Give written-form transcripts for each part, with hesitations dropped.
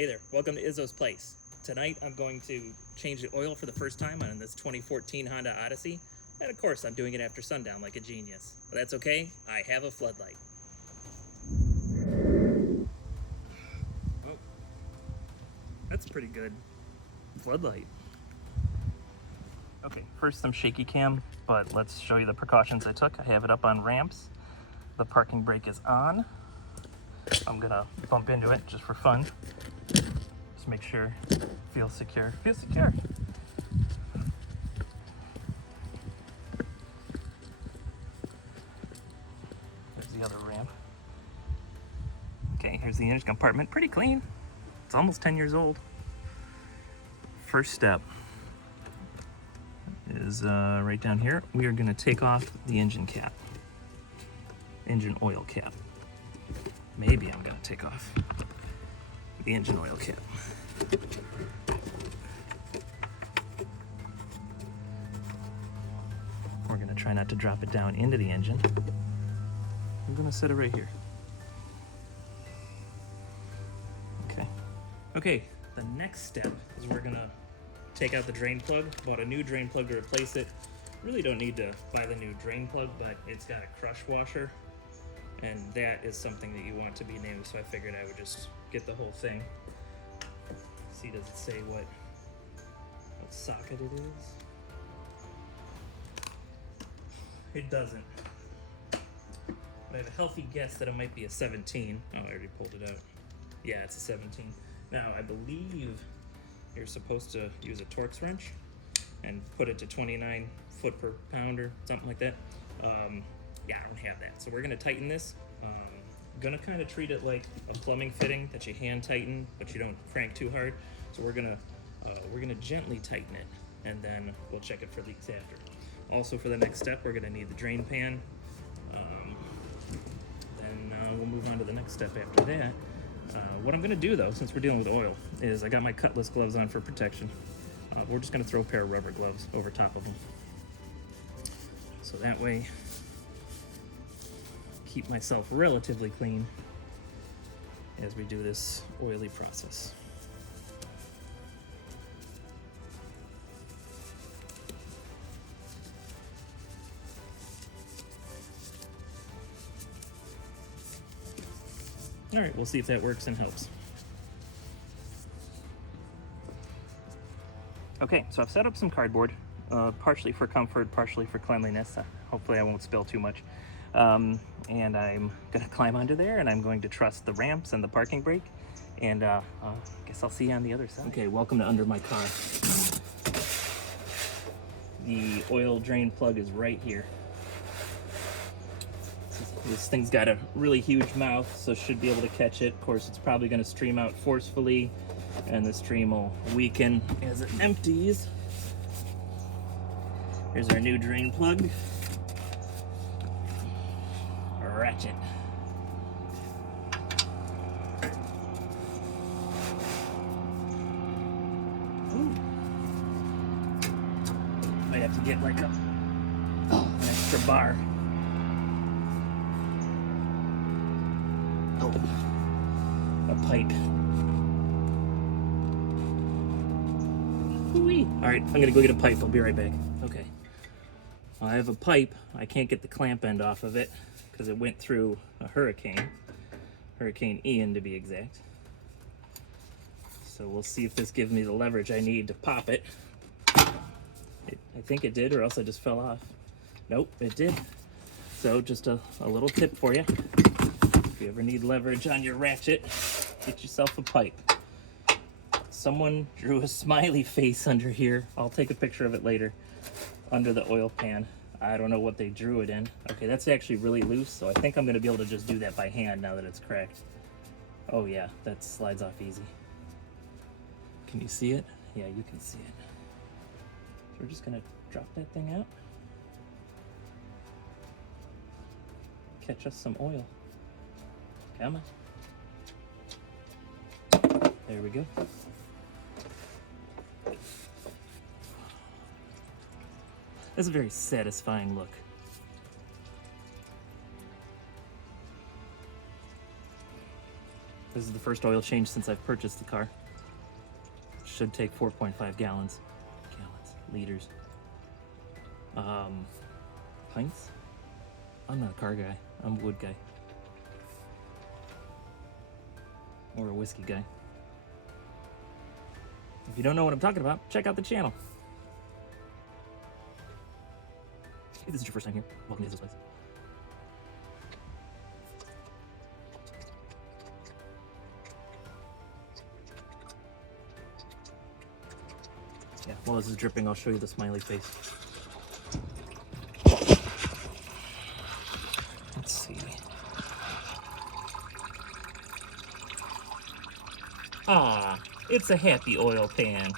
Hey there, welcome to Izzo's Place. Tonight I'm going to change the oil for the first time on this 2014 Honda Odyssey, and of course I'm doing it after sundown like a genius. But that's okay, I have a floodlight. Oh, that's pretty good. Floodlight. Okay, first some shaky cam, but let's show you the precautions I took. I have it up on ramps. The parking brake is on. I'm gonna bump into it just for fun. Just make sure it feels secure. Feels secure. There's the other ramp. Okay, here's the engine compartment. Pretty clean. It's almost 10 years old. First step is right down here. We are gonna take off the engine cap. Engine oil cap. Maybe I'm gonna take off the engine oil cap. We're gonna try not to drop it down into the engine. I'm gonna set it right here. Okay, the next step is we're gonna take out the drain plug. Bought a new drain plug to replace it. Really don't need to buy the new drain plug, but it's got a crush washer, and that is something that you want to be new, so I figured I would just get the whole thing. See, does it say what socket it is? It doesn't. But I have a healthy guess that it might be a 17. Oh, I already pulled it out. Yeah, it's a 17. Now, I believe you're supposed to use a Torx wrench and put it to 29 foot per pound or something like that. Yeah, I don't have that. So we're gonna tighten this. Gonna kind of treat it like a plumbing fitting that you hand tighten, but you don't crank too hard. So we're gonna gently tighten it, and then we'll check it for leaks after. Also, for the next step, we're gonna need the drain pan. Then we'll move on to the next step after that. What I'm gonna do though, since we're dealing with oil, is I got my cutlass gloves on for protection. We're just gonna throw a pair of rubber gloves over top of them. So that way, keep myself relatively clean as we do this oily process. All right, we'll see if that works and helps. Okay, so I've set up some cardboard, partially for comfort, partially for cleanliness. Hopefully I won't spill too much. And I'm gonna climb under there, and I'm going to trust the ramps and the parking brake, and I guess I'll see you on the other side. Okay, welcome to under my car. The oil drain plug is right here. This thing's got a really huge mouth, so should be able to catch it. Of course, it's probably going to stream out forcefully, and the stream will weaken as it empties. Here's our new drain plug. Ratchet. Ooh. Might have to get like an extra bar. Oh, a pipe. Ooh-wee. All right, I'm gonna go get a pipe. I'll be right back. Okay. I have a pipe. I can't get the clamp end off of it because it went through a hurricane. Hurricane Ian, to be exact. So we'll see if this gives me the leverage I need to pop it. I think it did, or else I just fell off. Nope, it did. So just a little tip for you. If you ever need leverage on your ratchet, get yourself a pipe. Someone drew a smiley face under here. I'll take a picture of it later. Under the oil pan. I don't know what they drew it in. Okay, that's actually really loose, so I think I'm gonna be able to just do that by hand now that it's cracked. Oh yeah, that slides off easy. Can you see it? Yeah, you can see it. So we're just gonna drop that thing out. Catch us some oil. Come on. There we go. That's a very satisfying look. This is the first oil change since I've purchased the car. Should take 4.5 gallons. Liters. Pints? I'm not a car guy. I'm a wood guy. Or a whiskey guy. If you don't know what I'm talking about, check out the channel. If this is your first time here, welcome to Izzo's place. Yeah, while this is dripping, I'll show you the smiley face. Let's see. Ah, it's a happy oil pan.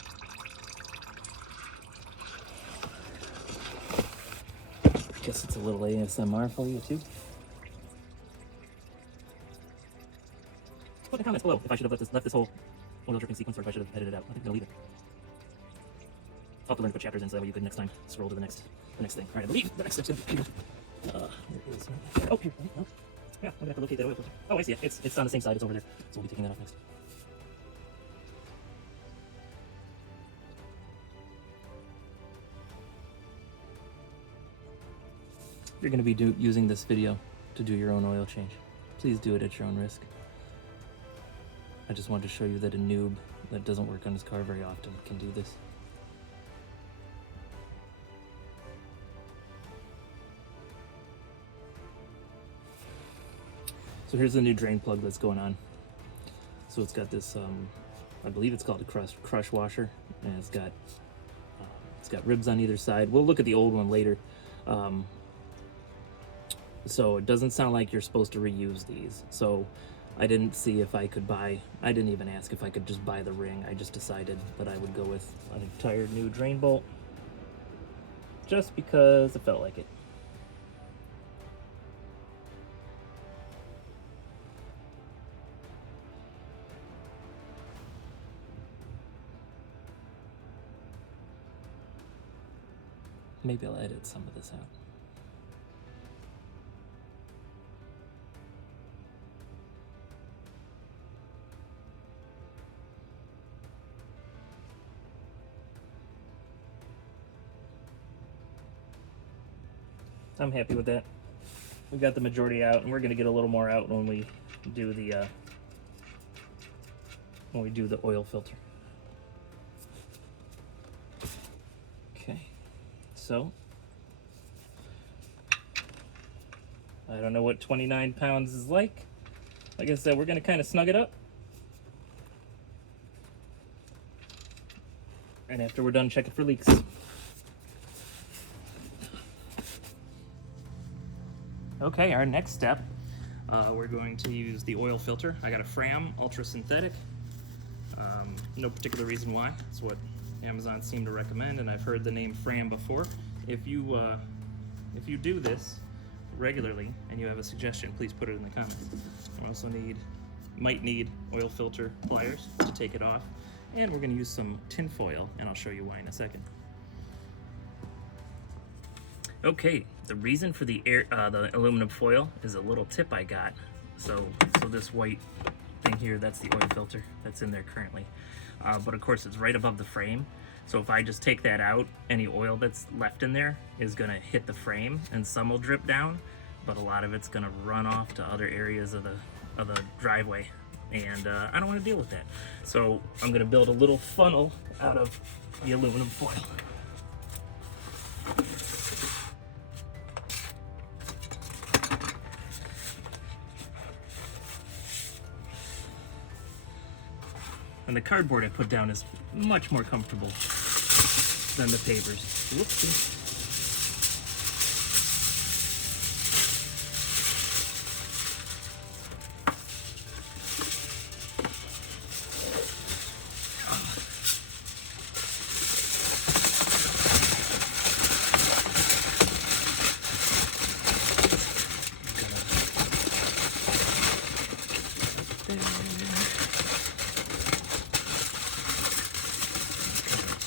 Guess it's a little ASMR for you too. Put in the comments below if I should have left this whole oil dripping sequence, or if I should have edited it out. I think I'm gonna leave it. I'll have to learn to put chapters in so that way you can next time scroll to the next thing. All right, I believe the next step's gonna be here. Where is it? Oh, here. No. Yeah, I'm gonna have to locate that oil filter. Oh, I see it. It's on the same side. It's over there. So we'll be taking that off next. If you're going to be using this video to do your own oil change, please do it at your own risk. I just wanted to show you that a noob that doesn't work on his car very often can do this. So here's the new drain plug that's going on. So it's got this, I believe it's called a crush washer, and it's got ribs on either side. We'll look at the old one later. So it doesn't sound like you're supposed to reuse these. So I didn't see if I could I didn't even ask if I could just buy the ring. I just decided that I would go with an entire new drain bolt just because it felt like it. Maybe I'll edit some of this out. I'm happy with that. We got the majority out, and we're gonna get a little more out when we do the oil filter. Okay, so I don't know what 29 pounds is like. Like I said, we're gonna kind of snug it up, and after we're done, check it for leaks. Okay, our next step, we're going to use the oil filter. I got a Fram Ultra Synthetic. No particular reason why. It's what Amazon seemed to recommend, and I've heard the name Fram before. If you do this regularly and you have a suggestion, please put it in the comments. I also might need oil filter pliers to take it off, and we're going to use some tin foil, and I'll show you why in a second. Okay, the reason for the aluminum foil is a little tip I got. So this white thing here, that's the oil filter that's in there currently. But of course it's right above the frame. So if I just take that out, any oil that's left in there is gonna hit the frame, and some will drip down, but a lot of it's gonna run off to other areas of the driveway. And I don't wanna deal with that. So I'm gonna build a little funnel out of the aluminum foil. And the cardboard I put down is much more comfortable than the pavers. Whoopsie.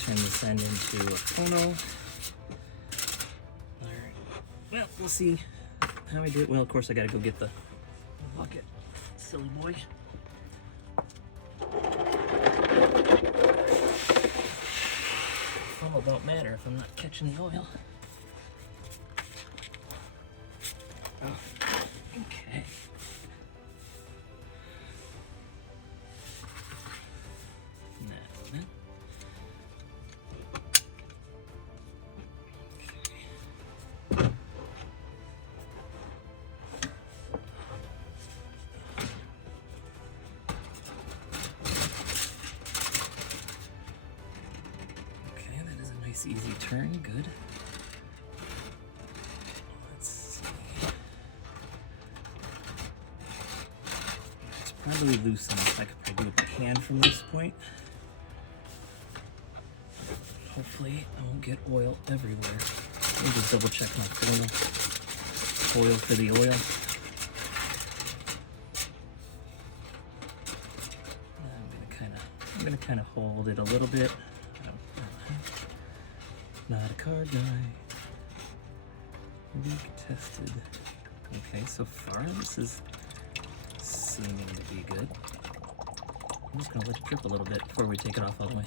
Turn this end into a funnel. Alright. Well, we'll see how I do it. Well, of course, I gotta go get the bucket. Silly boy. Well, it don't matter if I'm not catching the oil. Oh, okay. Easy turn, good. Let's see. It's probably loose enough. I could probably do a pan from this point. Hopefully I won't get oil everywhere. Let me just double check my foil for the oil. I'm gonna kind of hold it a little bit. Not a card guy. Leak tested. Okay, so far this is seeming to be good. I'm just gonna let it drip a little bit before we take it off all the way.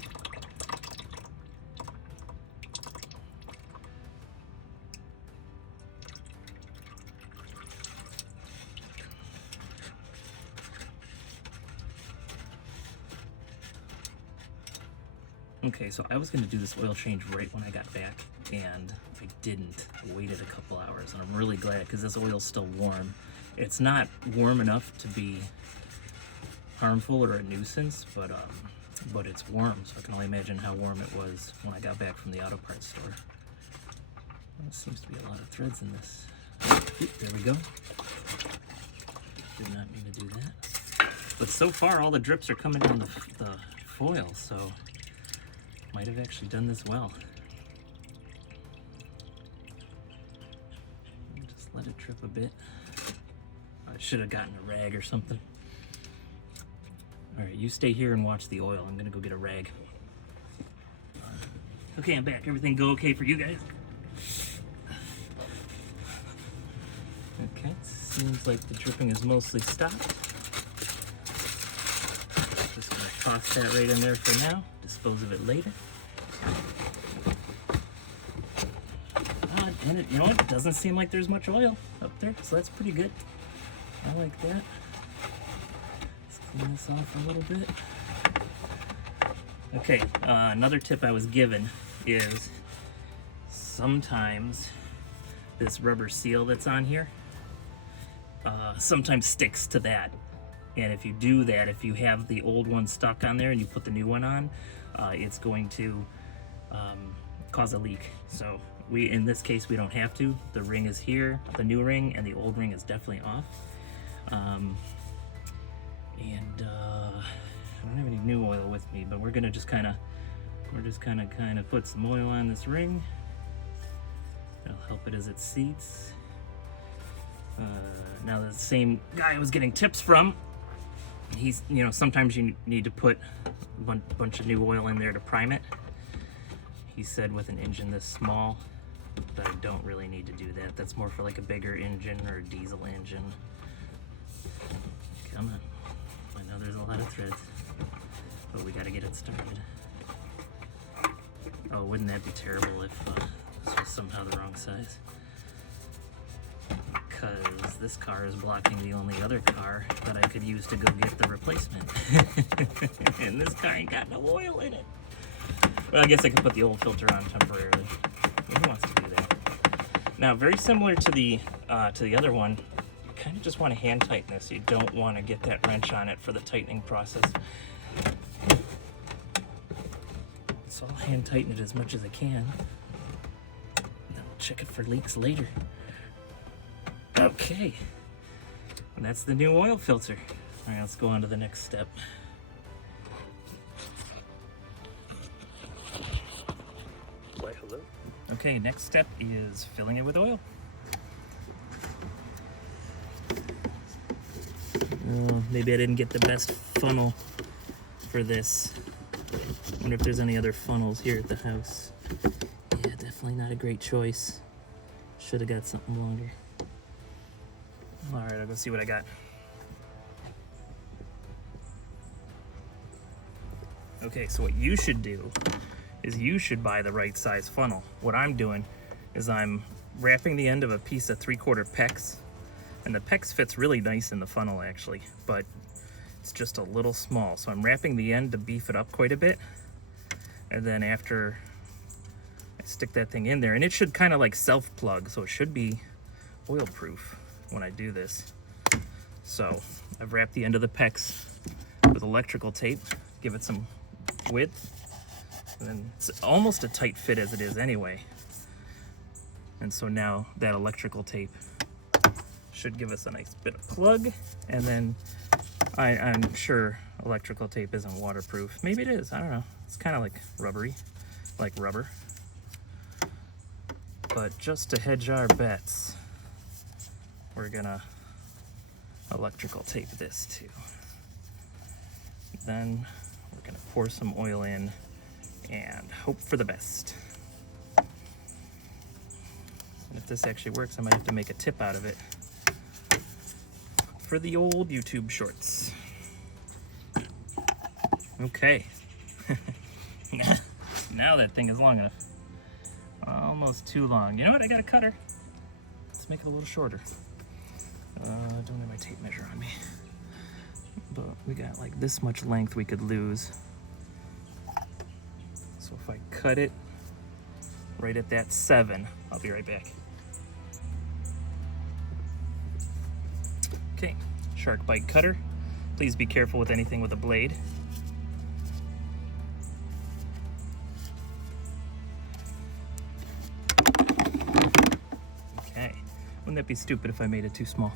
Okay, so I was going to do this oil change right when I got back, and I didn't. I waited a couple hours, and I'm really glad because this oil's still warm. It's not warm enough to be harmful or a nuisance, but it's warm, so I can only imagine how warm it was when I got back from the auto parts store. There seems to be a lot of threads in this. Oop, there we go. Did not mean to do that. But so far, all the drips are coming down the foil, so might have actually done this well. Just let it drip a bit. I should have gotten a rag or something. All right, you stay here and watch the oil. I'm gonna go get a rag. Okay, I'm back. Everything go okay for you guys? Okay, seems like the dripping is mostly stopped. Just gonna toss that right in there for now. Dispose of it later. And you know what? It doesn't seem like there's much oil up there, so that's pretty good. I like that. Let's clean this off a little bit. Okay, another tip I was given is sometimes this rubber seal that's on here sometimes sticks to that. And if you do that, if you have the old one stuck on there and you put the new one on, it's going to cause a leak. So in this case, we don't have to. The ring is here, the new ring, and the old ring is definitely off. I don't have any new oil with me, but we're gonna just kind of put some oil on this ring. It'll help it as it seats. Now the same guy I was getting tips from, he's, you know, sometimes you need to put a bunch of new oil in there to prime it. He said with an engine this small, but I don't really need to do that. That's more for like a bigger engine or a diesel engine. Come on. I know there's a lot of threads, but we gotta get it started. Oh, wouldn't that be terrible if this was somehow the wrong size? Because this car is blocking the only other car that I could use to go get the replacement. And this car ain't got no oil in it. Well, I guess I can put the old filter on temporarily. Who wants to do that? Now, very similar to the other one, you kind of just want to hand tighten this. You don't want to get that wrench on it for the tightening process. So I'll hand tighten it as much as I can. And I'll check it for leaks later. Okay. And that's the new oil filter. All right, let's go on to the next step. Why, hello? Okay, next step is filling it with oil. Maybe I didn't get the best funnel for this. Wonder if there's any other funnels here at the house. Yeah, definitely not a great choice. Should have got something longer. All right, I'll go see what I got. Okay, so what you should do is you should buy the right size funnel. What I'm doing is I'm wrapping the end of a piece of 3/4 PEX, and the PEX fits really nice in the funnel actually, but it's just a little small. So I'm wrapping the end to beef it up quite a bit, and then after I stick that thing in there, and it should kind of like self-plug, so it should be oil proof when I do this. So I've wrapped the end of the PEX with electrical tape, give it some width, and then it's almost a tight fit as it is anyway. And so now that electrical tape should give us a nice bit of plug, and then I'm sure electrical tape isn't waterproof. Maybe it is, I don't know. It's kind of like rubbery, like rubber. But just to hedge our bets, we're gonna electrical tape this too. Then we're gonna pour some oil in and hope for the best. And if this actually works, I might have to make a tip out of it for the old YouTube shorts. Okay. Now that thing is long enough. Almost too long. You know what? I got a cutter. Let's make it a little shorter. Don't have my tape measure on me. But we got like this much length we could lose. So if I cut it right at that 7, I'll be right back. Okay, shark bite cutter. Please be careful with anything with a blade. Okay, wouldn't that be stupid if I made it too small?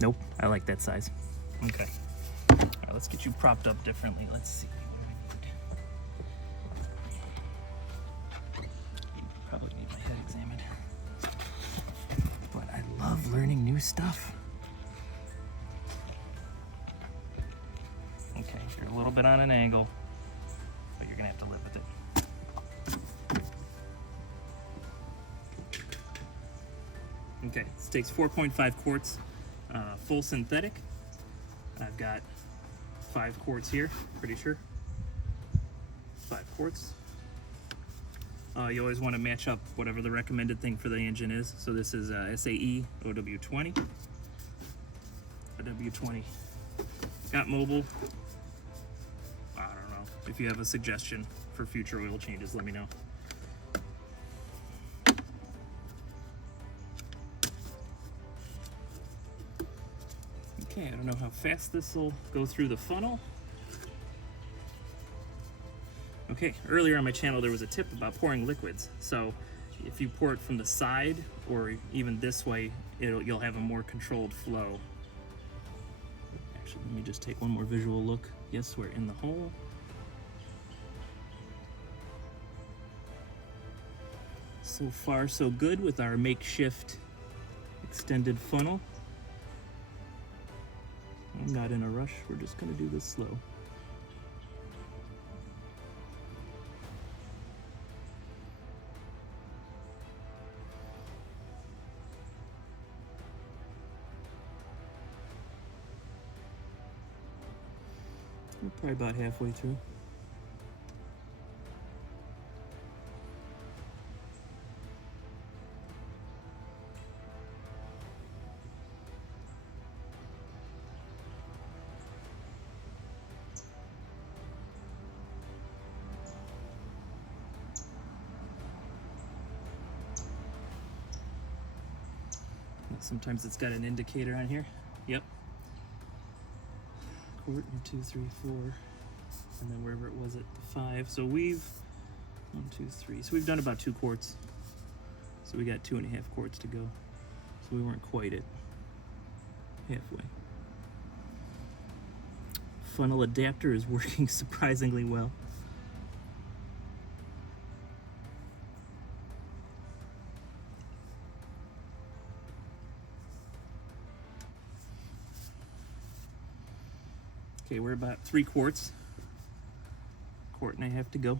Nope, I like that size. Okay, all right, let's get you propped up differently. Let's see. Probably need my head examined. But I love learning new stuff. Okay, you're a little bit on an angle, but you're gonna have to live with it. Okay, this takes 4.5 quarts, full synthetic. I've got 5 quarts here, pretty sure. 5 quarts. You always want to match up whatever the recommended thing for the engine is. So this is SAE OW20. OW20. Got mobile. I don't know. If you have a suggestion for future oil changes, let me know. Okay, I don't know how fast this will go through the funnel. Okay, earlier on my channel there was a tip about pouring liquids. So if you pour it from the side or even this way, you'll have a more controlled flow. Actually, let me just take one more visual look. Yes, we're in the hole. So far, so good with our makeshift extended funnel. I'm not in a rush. We're just gonna do this slow. We're probably about halfway through. Sometimes it's got an indicator on here. Yep. Quart and 2, 3, 4, and then wherever it was at the 5. So we've 1, 2, 3. So we've done about 2 quarts. So we got 2.5 quarts to go. So we weren't quite at halfway. Funnel adapter is working surprisingly well. Okay, we're about 3 quarts. 1.5 quarts to go.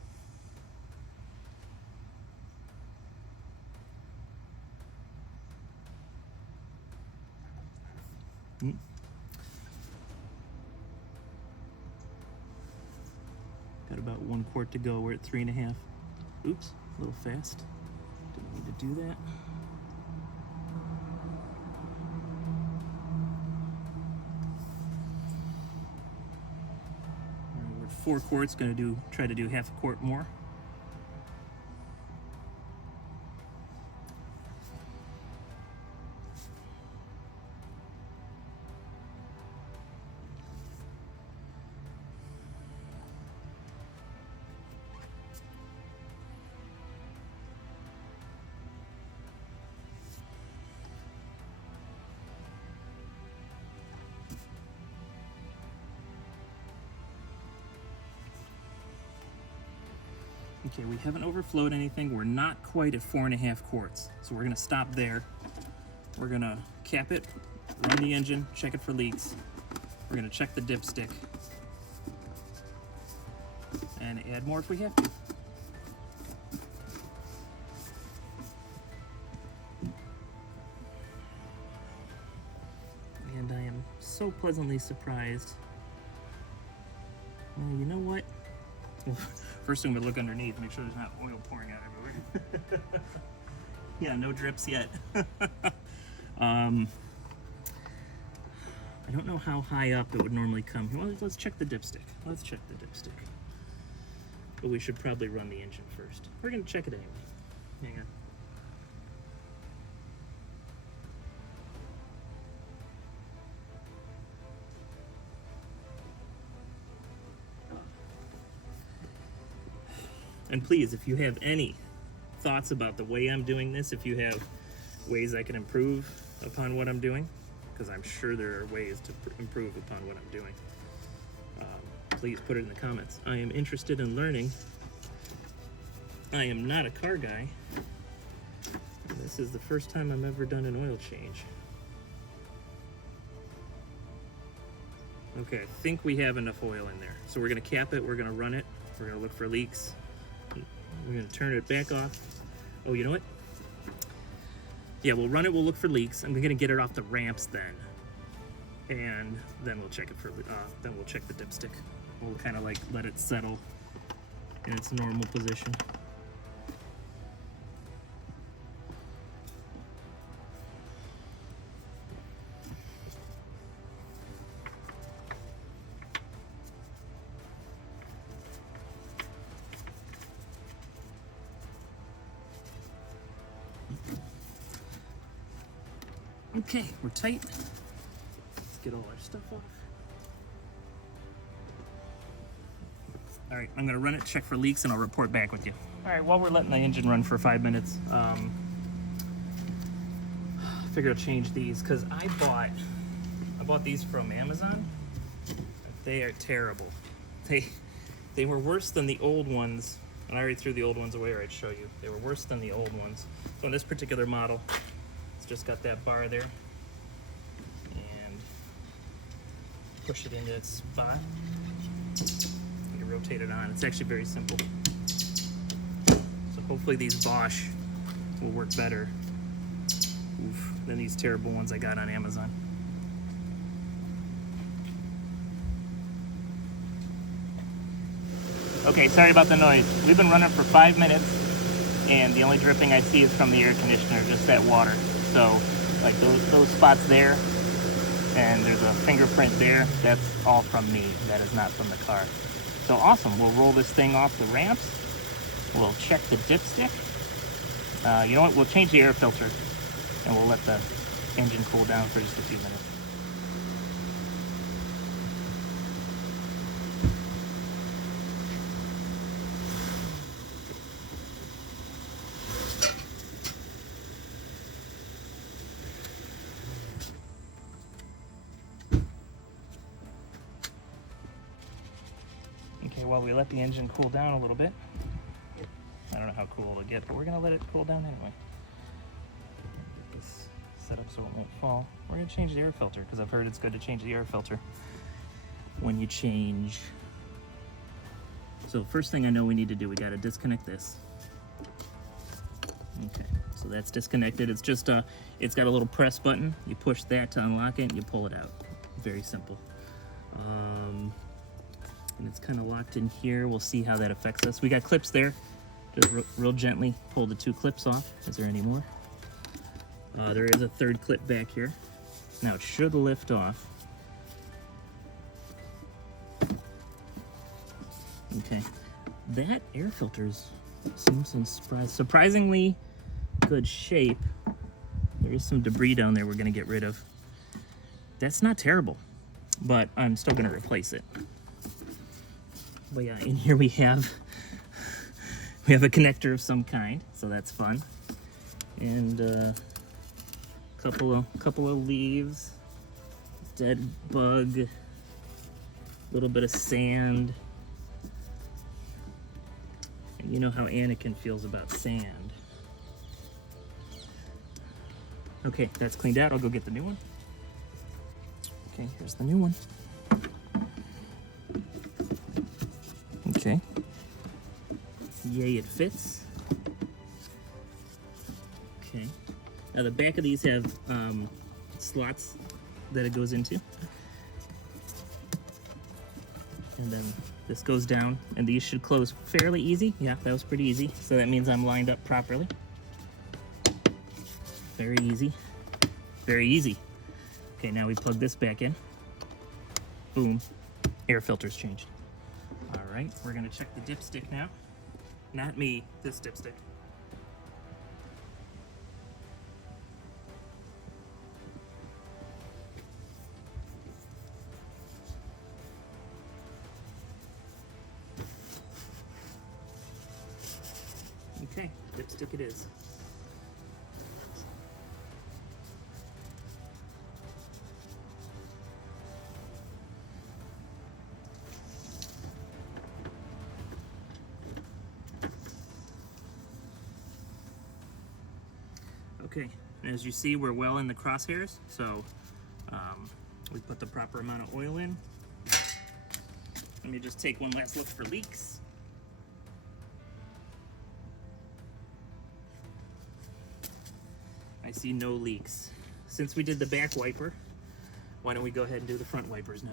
Got about 1 quart to go. We're at 3.5. Oops, a little fast. Didn't need to do that. We're at 4 quarts. Going to try to do half a quart more. Okay, we haven't overflowed anything. We're not quite at 4.5 quarts. So we're gonna stop there. We're gonna cap it, run the engine, check it for leaks. We're gonna check the dipstick and add more if we have to. And I am so pleasantly surprised. Well, you know what? First I'm gonna look underneath, make sure there's not oil pouring out everywhere. Yeah, no drips yet. I don't know how high up it would normally come. Well, let's check the dipstick. Let's check the dipstick. But we should probably run the engine first. We're gonna check it anyway. Hang on. And please, if you have any thoughts about the way I'm doing this, if you have ways I can improve upon what I'm doing, because I'm sure there are ways to improve upon what I'm doing, please put it in the comments. I am interested in learning. I am not a car guy. This is the first time I've ever done an oil change. Okay, I think we have enough oil in there. So we're gonna cap it, we're gonna run it, we're gonna look for leaks. We're gonna turn it back off. Oh, you know what? Yeah, we'll run it, we'll look for leaks. I'm gonna get it off the ramps then. And then we'll check it for, then we'll check the dipstick. We'll kind of like let it settle in its normal position. Okay, we're tight. Let's get all our stuff off. All right, I'm gonna run it, check for leaks, and I'll report back with you. All right, while we're letting the engine run for 5 minutes, I figured I'll change these because I bought these from Amazon. They are terrible. They were worse than the old ones, and I already threw the old ones away, or I'd show you. They were worse than the old ones. So in this particular model, just got that bar there and push it into its spot. You rotate it on. It's actually very simple. So hopefully these Bosch will work better than these terrible ones I got on Amazon. Okay, sorry about the noise. We've been running for 5 minutes and the only dripping I see is from the air conditioner, just that water. So, like those spots there, and there's a fingerprint there, that's all from me. That is not from the car. So awesome, we'll roll this thing off the ramps. We'll check the dipstick. You know what, we'll change the air filter, and we'll let the engine cool down for just a few minutes. Okay, well, we let the engine cool down a little bit. I don't know how cool it'll get, but we're gonna let it cool down anyway. Get this set up so it won't fall. We're gonna change the air filter because I've heard it's good to change the air filter when you change. So first thing I know we need to do, we gotta disconnect this. Okay, so that's disconnected. It's just it's got a little press button. You push that to unlock it and you pull it out. Very simple. and it's kind of locked in here. We'll see how that affects us. We got clips there. Just real gently pull the 2 clips off. Is there any more? There is a 3rd clip back here. Now it should lift off. Okay, that air filter's seems in surprisingly good shape. There is some debris down there we're gonna get rid of. That's not terrible, but I'm still gonna replace it. But yeah, in here we have a connector of some kind, so that's fun, and a couple of leaves, dead bug, a little bit of sand. And you know how Anakin feels about sand. Okay, that's cleaned out. I'll go get the new one. Okay, here's the new one. Okay. Yay, it fits. Okay. Now the back of these have slots that it goes into. And then this goes down, and these should close fairly easy. Yeah, that was pretty easy. So that means I'm lined up properly. Very easy. Very easy. Okay, now we plug this back in. Boom. Air filter's changed. All right, we're gonna check the dipstick now. Not me, this dipstick. Okay, dipstick it is. Okay, and as you see, we're well in the crosshairs, so we put the proper amount of oil in. Let me just take one last look for leaks. I see no leaks. Since we did the back wiper, why don't we go ahead and do the front wipers now?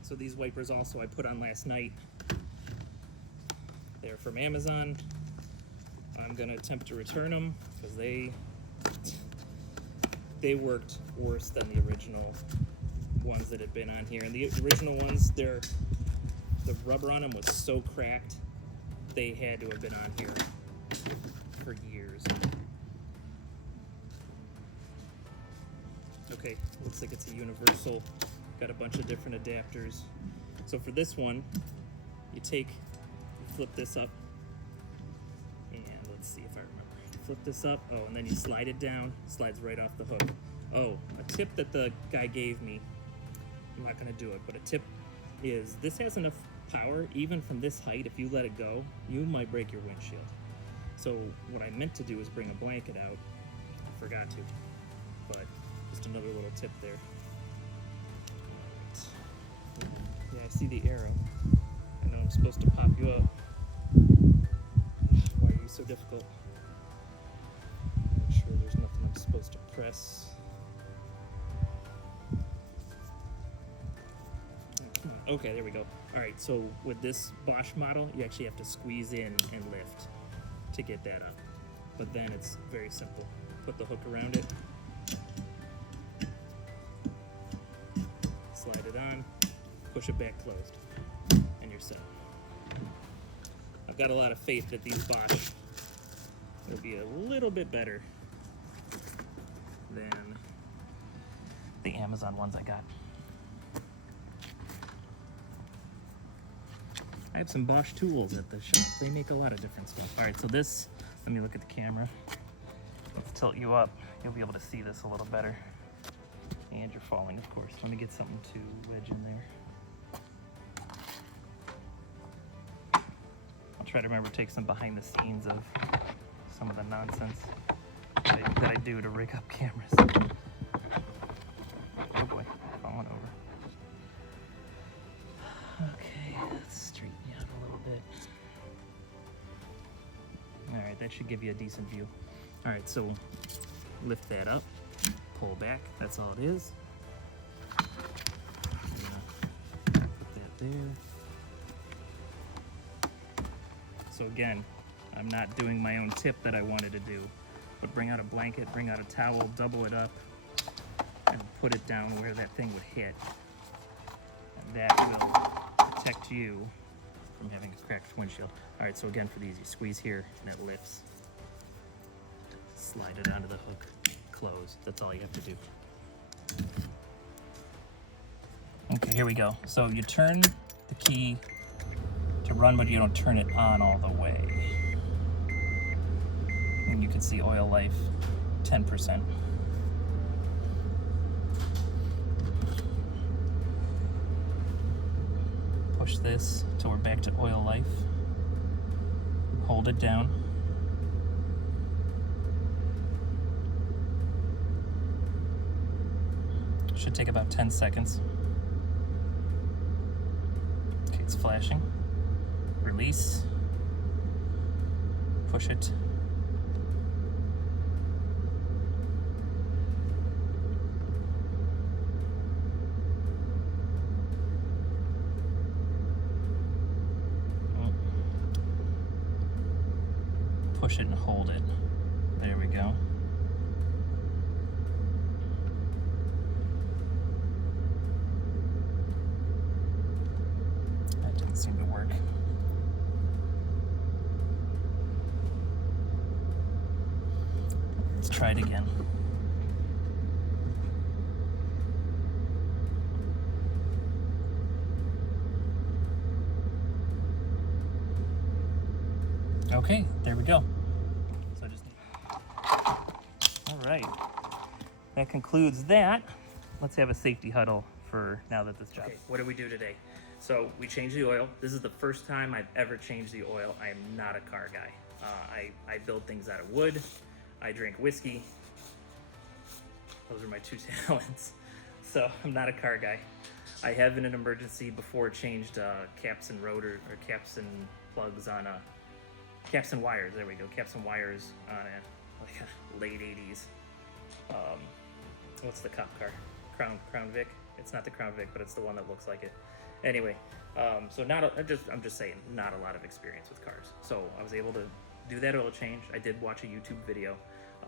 So these wipers also I put on last night. They're from Amazon. I'm gonna attempt to return them because they worked worse than the original ones that had been on here. And the original ones, the rubber on them was so cracked, they had to have been on here for years. Okay, looks like it's a universal. Got a bunch of different adapters. So for this one, you flip this up, and let's see if I remember. You flip this up, oh, and then you slide it down, slides right off the hook. Oh, a tip that the guy gave me, I'm not gonna do it, but a tip is this has enough power, even from this height, if you let it go, you might break your windshield. So what I meant to do is bring a blanket out. I forgot to, but just another little tip there. Yeah, I see the arrow. I know I'm supposed to pop you up. Why are you so difficult? Make sure there's nothing I'm supposed to press. Oh, come on. Okay, there we go. Alright, so with this Bosch model, you actually have to squeeze in and lift to get that up. But then it's very simple. Put the hook around it. Slide it on. Push it back closed, and you're set. I've got a lot of faith that these Bosch will be a little bit better than the Amazon ones I got. I have some Bosch tools at the shop. They make a lot of different stuff. All right, so this, let me look at the camera. Let's tilt you up. You'll be able to see this a little better. And you're falling, of course. Let me get something to wedge in there. Try to remember to take some behind the scenes of some of the nonsense that I do to rig up cameras. Oh boy, falling over. Okay. that should give you a decent view. All right, so lift that up, pull back, that's all it is. Put that there. So again, I'm not doing my own tip that I wanted to do, but bring out a blanket, bring out a towel, double it up, and put it down where that thing would hit. And that will protect you from having a cracked windshield. All right, so again, for these, you squeeze here and it lifts. Slide it onto the hook, close. That's all you have to do. Okay, here we go. So you turn the key to run, but you don't turn it on all the way. And you can see oil life, 10%. Push this till we're back to oil life. Hold it down. Should take about 10 seconds. Okay, it's flashing. Release. Push it. Push it and hold it. There we go. That didn't seem to work. Let's try it again. Okay, there we go. So just all right. That concludes that. Let's have a safety huddle for now that this job. Okay, what did we do today? So we changed the oil. This is the first time I've ever changed the oil. I am not a car guy. I build things out of wood. I drink whiskey. Those are my two talents. So I'm not a car guy. I have in an emergency before changed caps and rotor, or caps and plugs on a caps and wires. There we go. Caps and wires on a late 80s. What's the cop car? Crown Vic. It's not the Crown Vic, but it's the one that looks like it. Anyway, so I'm just saying, not a lot of experience with cars. So I was able to do that oil change. I did watch a YouTube video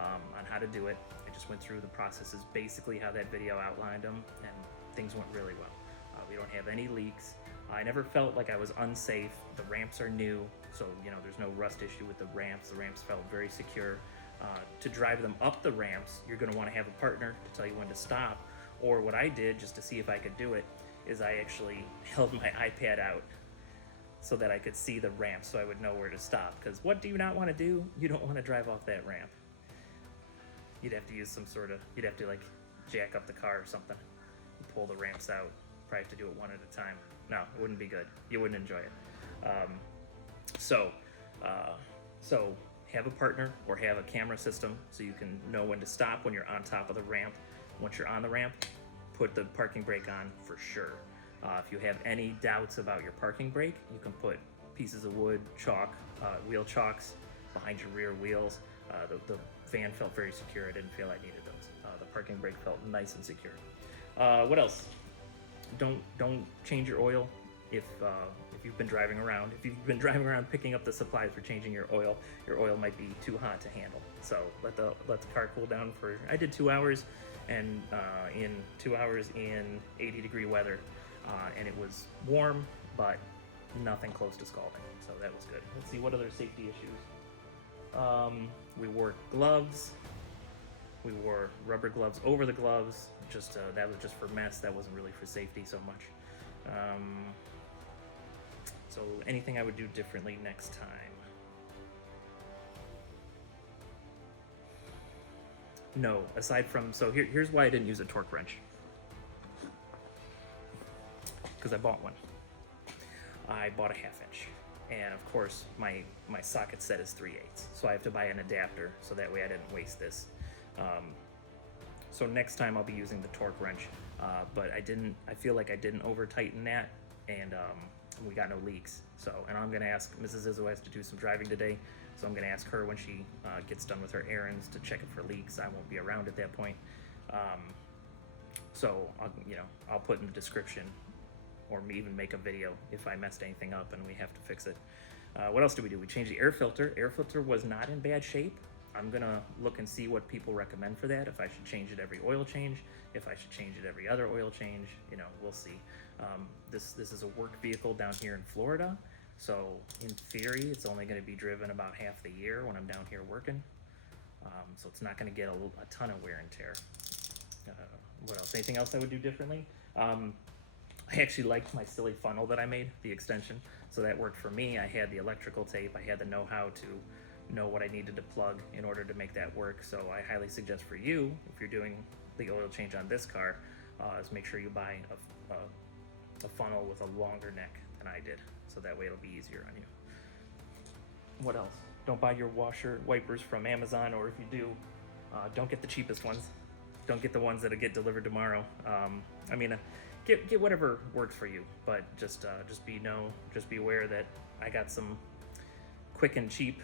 on how to do it. I just went through the processes, basically how that video outlined them, and things went really well. We don't have any leaks. I never felt like I was unsafe. The ramps are new, so there's no rust issue with the ramps. The ramps felt very secure. To drive them up the ramps, you're going to want to have a partner to tell you when to stop. Or what I did, just to see if I could do it, is I actually held my iPad out so that I could see the ramp, so I would know where to stop. Because what do you not want to do? You don't want to drive off that ramp. You'd have to use you'd have to like jack up the car or something. You pull the ramps out. Probably have to do it one at a time. No, it wouldn't be good. You wouldn't enjoy it. So have a partner or have a camera system so you can know when to stop when you're on top of the ramp. Once you're on the ramp, put the parking brake on for sure. If you have any doubts about your parking brake, you can put pieces of wood, chalk, wheel chocks behind your rear wheels. The van felt very secure. I didn't feel I needed those. The parking brake felt nice and secure. What else? Don't change your oil if you've been driving around. If you've been driving around picking up the supplies for changing your oil might be too hot to handle. So let the car cool down for. I did 2 hours, and in 2 hours in 80-degree weather, and it was warm, but nothing close to scalding. So that was good. Let's see what other safety issues. We wore gloves. We wore rubber gloves over the gloves. That was just for mess. That wasn't really for safety so much. So anything I would do differently next time? No, aside from, here's why I didn't use a torque wrench. Because I bought one. I bought a 1/2 inch. And of course, my socket set is 3/8. So I have to buy an adapter, so that way I didn't waste this. So next time I'll be using the torque wrench, but I feel like I didn't over tighten that, and we got no leaks. So, and I'm gonna ask, Mrs. Izzo has to do some driving today, so I'm gonna ask her when she gets done with her errands to check it for leaks. I won't be around at that point. So, I'll put in the description, or even make a video if I messed anything up and we have to fix it. What else did we do? We changed the air filter. Air filter was not in bad shape. I'm gonna look and see what people recommend for that. If I should change it every oil change, if I should change it every other oil change, we'll see. This is a work vehicle down here in Florida, so in theory, it's only gonna be driven about half the year when I'm down here working. So it's not gonna get a ton of wear and tear. What else? Anything else I would do differently? I actually liked my silly funnel that I made, the extension, so that worked for me. I had the electrical tape, I had the know-how to know what I needed to plug in order to make that work. So I highly suggest for you, if you're doing the oil change on this car, is make sure you buy a funnel with a longer neck than I did, so that way it'll be easier on you. What else? Don't buy your washer wipers from Amazon, or if you do, don't get the cheapest ones. Don't get the ones that'll get delivered tomorrow. Get whatever works for you, but just be aware that I got some quick and cheap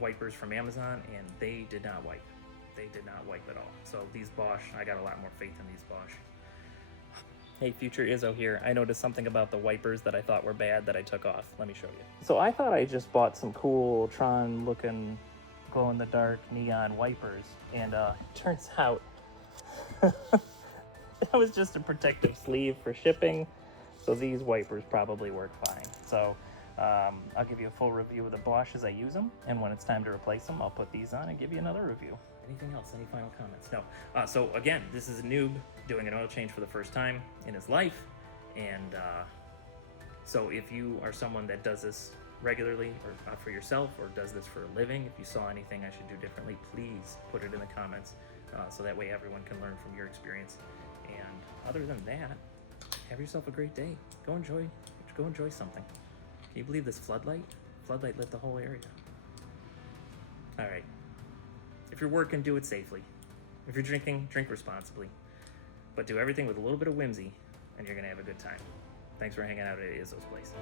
wipers from Amazon, and they did not wipe. They did not wipe at all. So these Bosch, I got a lot more faith in these Bosch. Hey, future Izzo here. I noticed something about the wipers that I thought were bad that I took off. Let me show you. So I thought I just bought some cool Tron looking glow-in-the-dark neon wipers, and turns out that was just a protective sleeve for shipping, so these wipers probably work fine. So I'll give you a full review of the Bosch as I use them, and when it's time to replace them, I'll put these on and give you another review. Anything else? Any final comments? No. So again, this is a noob doing an oil change for the first time in his life, and so if you are someone that does this regularly, or for yourself, or does this for a living, if you saw anything I should do differently, please put it in the comments, so that way everyone can learn from your experience. And other than that, have yourself a great day. Go enjoy something. Can you believe this floodlight? Floodlight lit the whole area. All right. If you're working, do it safely. If you're drinking, drink responsibly. But do everything with a little bit of whimsy, and you're gonna have a good time. Thanks for hanging out at Izzo's place.